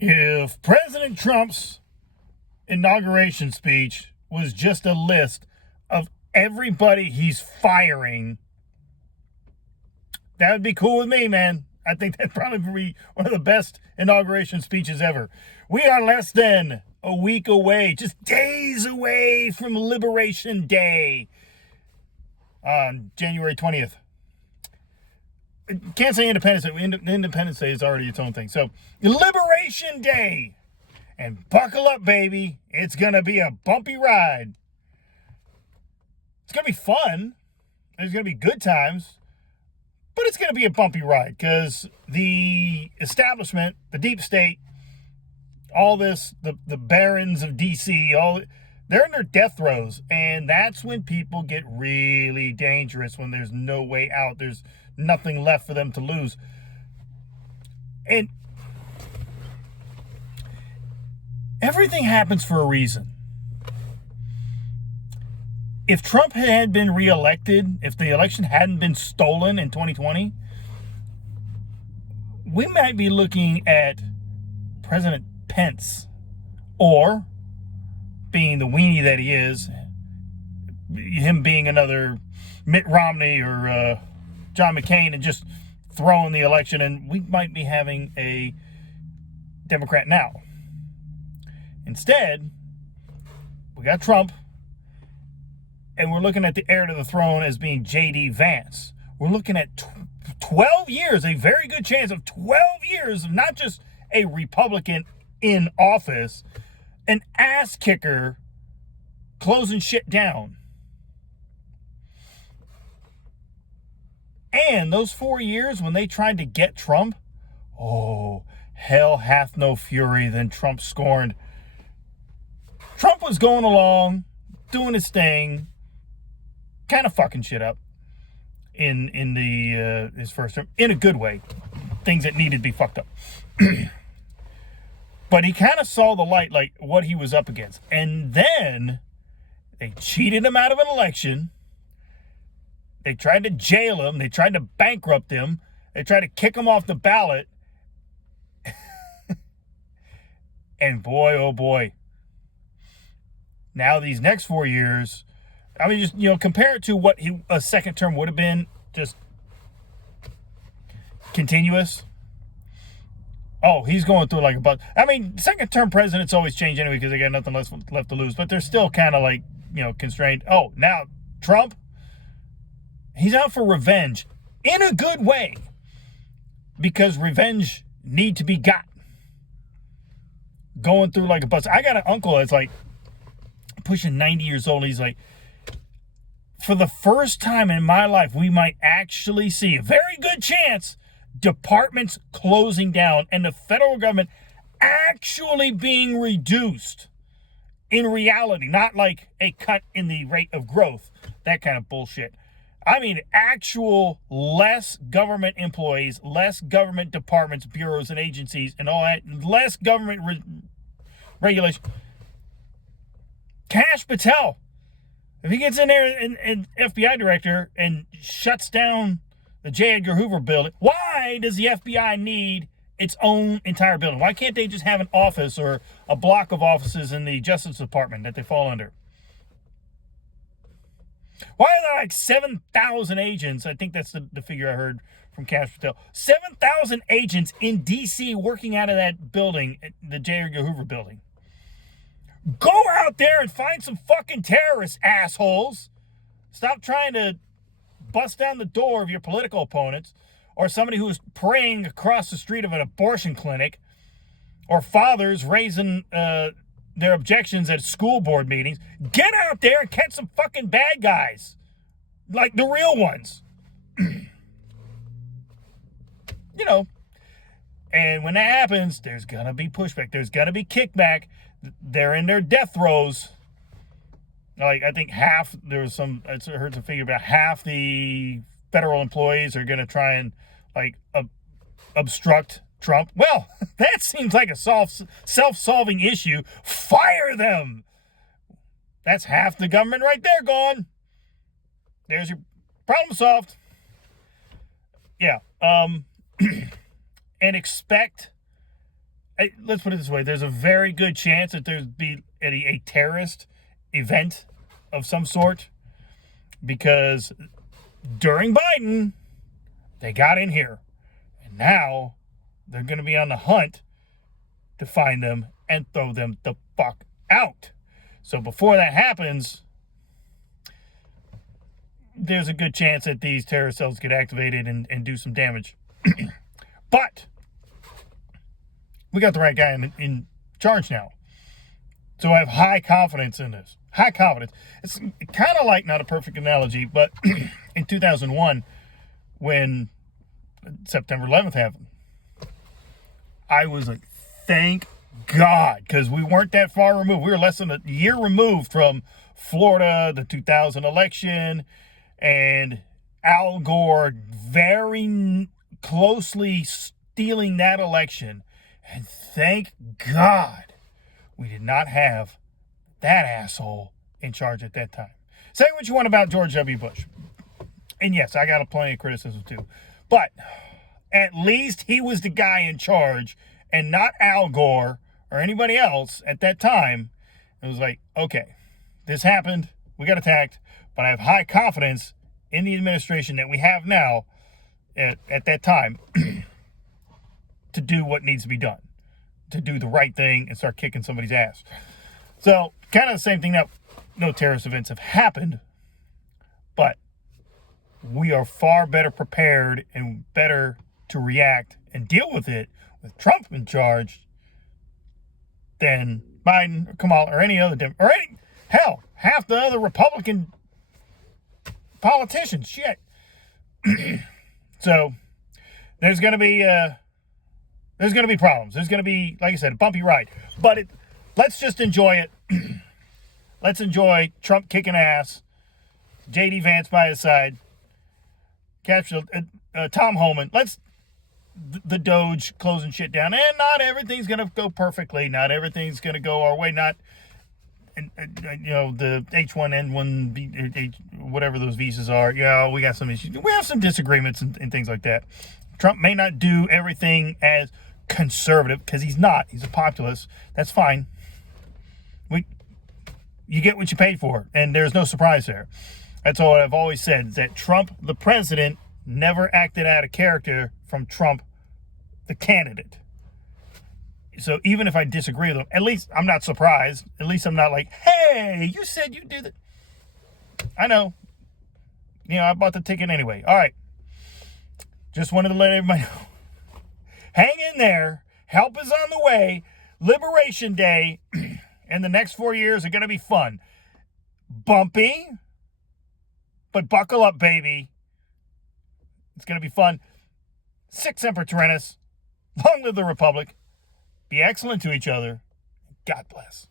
If President Trump's inauguration speech was just a list of everybody he's firing, that would be cool with me, man. I think that'd probably be one of the best inauguration speeches ever. We are less than a week away, just days away from Liberation Day on January 20th. Can't say Independence Day. Independence Day is already its own thing. So, Liberation Day. And buckle up, baby. It's going to be a bumpy ride. It's going to be fun. There's going to be good times. But it's going to be a bumpy ride because the establishment, the deep state, all this, the barons of D.C., they're in their death throes. And that's when people get really dangerous, when there's no way out. There's nothing left for them to lose. And everything happens for a reason. If Trump had been reelected, if the election hadn't been stolen in 2020, we might be looking at President Pence, or, being the weenie that he is, him being another Mitt Romney or John McCain and just throwing the election, and we might be having a Democrat now. Instead, we got Trump, and we're looking at the heir to the throne as being J.D. Vance. We're looking at 12 years, a very good chance of 12 years of not just a Republican in office, an ass kicker closing shit down. And those 4 years when they tried to get Trump, oh, hell hath no fury than Trump scorned. Trump was going along, doing his thing, kind of fucking shit up in his first term, in a good way. Things that needed to be fucked up. But he kind of saw the light, like what he was up against. And then they cheated him out of an election. They tried to jail him. They tried to bankrupt him. They tried to kick him off the ballot. And boy, oh boy. Now these next 4 years, I mean, just, compare it to what a second term would have been, just continuous. Oh, he's going through like a buzz. I mean, second term presidents always change anyway because they got nothing left to lose, but they're still kind of like, constrained. Oh, now Trump, he's out for revenge in a good way because revenge need to be got. Going through like a bus. I got an uncle that's like pushing 90 years old. He's like, for the first time in my life, we might actually see a very good chance departments closing down and the federal government actually being reduced in reality, not like a cut in the rate of growth, that kind of bullshit. I mean, actual less government employees, less government departments, bureaus, and agencies, and all that, less government regulation. Kash Patel, if he gets in there and FBI director and shuts down the J. Edgar Hoover building, why does the FBI need its own entire building? Why can't they just have an office or a block of offices in the Justice Department that they fall under? Why are there like 7,000 agents? I think that's the figure I heard from Kash Patel. 7,000 agents in D.C. working out of that building, the J. Edgar Hoover building. Go out there and find some fucking terrorists, assholes. Stop trying to bust down the door of your political opponents or somebody who's praying across the street of an abortion clinic or fathers raising their objections at school board meetings. Get out there and catch some fucking bad guys. Like the real ones. And when that happens, there's going to be pushback. There's going to be kickback. They're in their death throes. Like, I think I heard some figure about half the federal employees are going to try and, obstruct Trump. Well, that seems like a self-solving issue. Fire them. That's half the government right there gone. There's your problem solved. Yeah. And expect let's put it this way. There's a very good chance that there'd be a terrorist event of some sort, because during Biden, they got in here. And now they're going to be on the hunt to find them and throw them the fuck out. So before that happens, there's a good chance that these terrorist cells get activated and do some damage. But we got the right guy in charge now. So I have high confidence in this. High confidence. It's kind of like, not a perfect analogy, but in 2001, when September 11th happened, I was like, thank God, because we weren't that far removed. We were less than a year removed from Florida, the 2000 election, and Al Gore very closely stealing that election. And thank God we did not have that asshole in charge at that time. Say what you want about George W. Bush. And yes, I got plenty of criticism too. But at least he was the guy in charge and not Al Gore or anybody else at that time. It was like, okay, this happened. We got attacked. But I have high confidence in the administration that we have now at that time to do what needs to be done, to do the right thing and start kicking somebody's ass. So kind of the same thing now. No terrorist events have happened, but we are far better prepared and better to react and deal with it with Trump in charge than Biden or Kamala or any other hell, half the other Republican politicians. Shit. So there's going to be problems. There's going to be, like I said, a bumpy ride. But let's just enjoy it. Let's enjoy Trump kicking ass, J.D. Vance by his side, capture Tom Homan. The Doge closing shit down. And not everything's going to go perfectly. Not everything's going to go our way. Not, the H1N1, whatever those visas are. Yeah, we got some issues. We have some disagreements and things like that. Trump may not do everything as conservative, because he's not. He's a populist. That's fine. You get what you pay for, and there's no surprise there. That's all I've always said, is that Trump, the president, never acted out of character from Trump, the candidate. So even if I disagree with him, at least I'm not surprised. At least I'm not like, hey, you said you did it. I know. I bought the ticket anyway. All right. Just wanted to let everybody know. Hang in there. Help is on the way. Liberation Day and the next 4 years are going to be fun. Bumpy, but buckle up, baby. It's going to be fun. Sic Semper Tyrannis. Long live the Republic. Be excellent to each other. God bless.